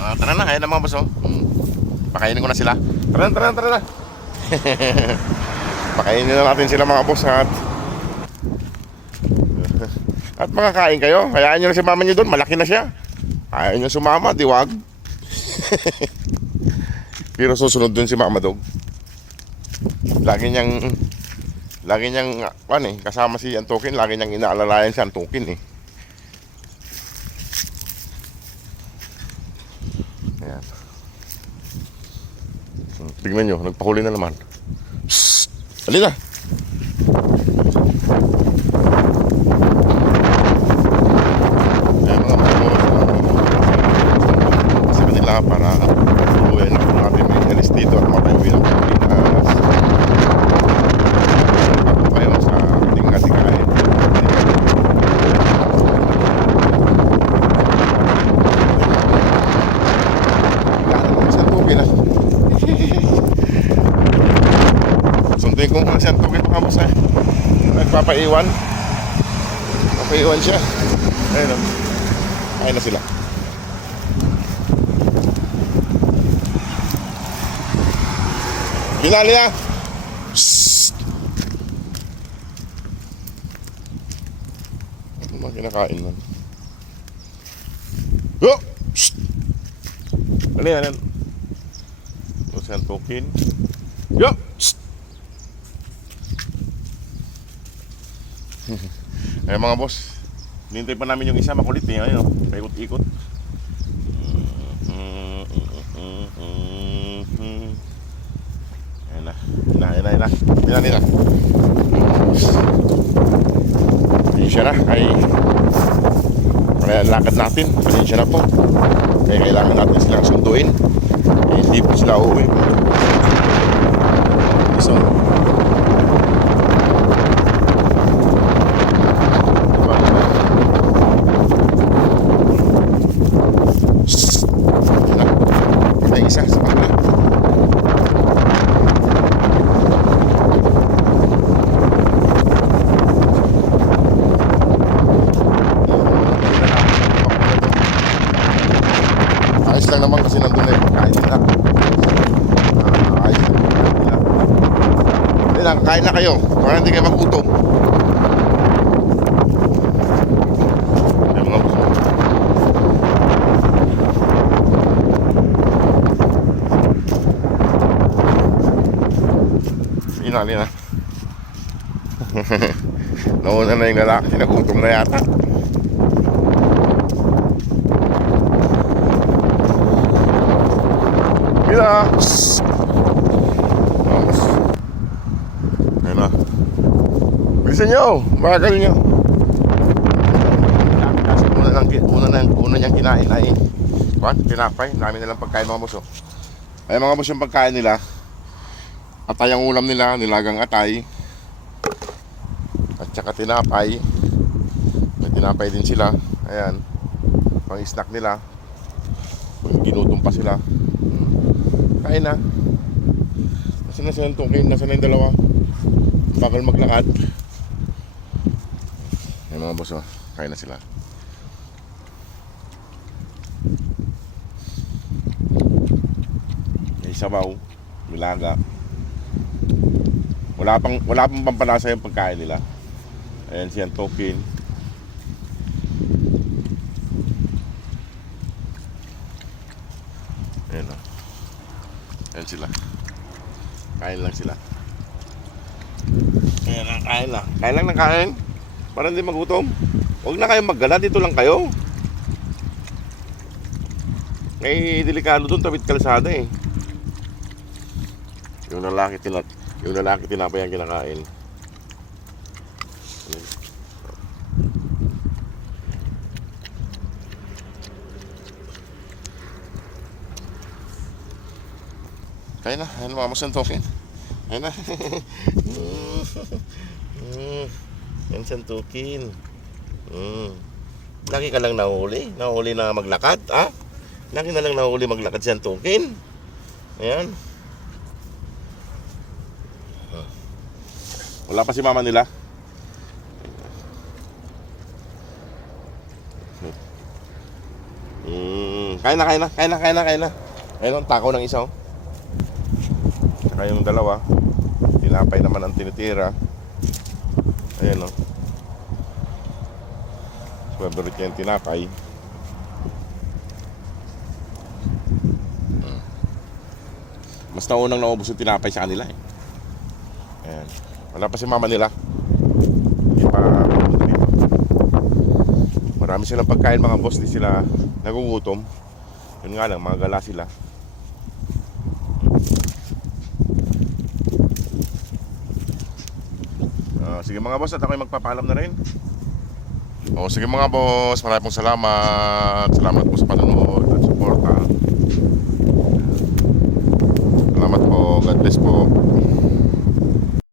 Tara na, ayan na mga boss, oh. Pakainin ko na sila. Tara na. Pakainin na natin sila mga boss at makakain kayo. Hayaan nyo na si mama nyo doon, malaki na siya. Ayaw nyo sumama, diwag. Pero susunod doon si mama dog. Lagi niyang kasama si Antukin. Lagi niyang inaalalayan si Antukin eh. Ayan. Tignan nyo, nagpahuli na naman. Shhh! Halina! Ayan mga mga sa kanila para uwi na po natin may alis dito at mapayuwi ng Pilipinas. Ako kayo sa ating katikain. Sunduin ko muna si Antukin mga boss eh. Nagpapaiwan siya. Ayun o. Kain na sila. Binali na. Psst. Ano mga kinakain man? Oh! Psst. Alin. Ito si Antukin. Yo! Psst. Ay mga boss, hinintay pa namin yung isa, makulit eh, ayun, paikot-ikot. Ayan na. Pasensya na, kaya lakad natin, pasensya na po. Kaya kailangan natin silang sunduin. Hindi po sila uuwi. So, isa sa kanila. Ayos lang naman kasi nandun na yung pagkain nila. Ayos lang yung pagkain nila. Hindi lang, kain na kayo para hindi kayo magutom. Inali na. Nauna na yung lalaki, nagutom na yata. Mira! Vamos. Ayun na. Bilisan nyo! Bagal nyo! Kasi una niyang kinain ay tinapay. Dami nilang pagkain mga boss. Ay mga boss yung pagkain nila. Atay ang ulam nila, nilagang atay. At saka tinapay. May tinapay din sila. Ayan. Pang snack nila. Ginutom pa sila. Kain na. Nasaan na silang Tukin? Nasaan na yung dalawa? Bakal maglakad. Ayan mga boss, kain na sila. May sabaw. Milaga. Wala pang pampalasa yung pagkain nila. Ayan si Antukin. Ayan o. Ayan sila. Kain lang sila. Ayan lang, kain lang. Kain lang ng kain. Para hindi magutom. Huwag na kayong maggala, dito lang kayo. May delikado doon, tawid kalsada eh. Yung lalaki tinapay ang kinakain. Kaya na, ayan mga mas Antukin. Ayan na. Yan si Antukin. Lagi ka lang nahuli na maglakad, ha? Lagi na lang nahuli maglakad si Antukin. Ayan. Wala pa si mama nila. Kain na. Ayun ang takaw ng isa, oh. Saka yung dalawa, tinapay naman ang tinitira. Ayan, oh. Favorite niya yung tinapay. Mas naunang naubos yung tinapay sa kanila, eh. Ayan. Wala pa si mama nila. Hindi pa pumunta dito. Marami silang pagkain, mga boss. Di sila nagugutom. Yun nga lang, mga gala sila. Sige mga boss, at ako'y magpapaalam na rin. Sige mga boss, maraming pong salamat. Salamat po sa panonood at suporta. Salamat po. God bless po.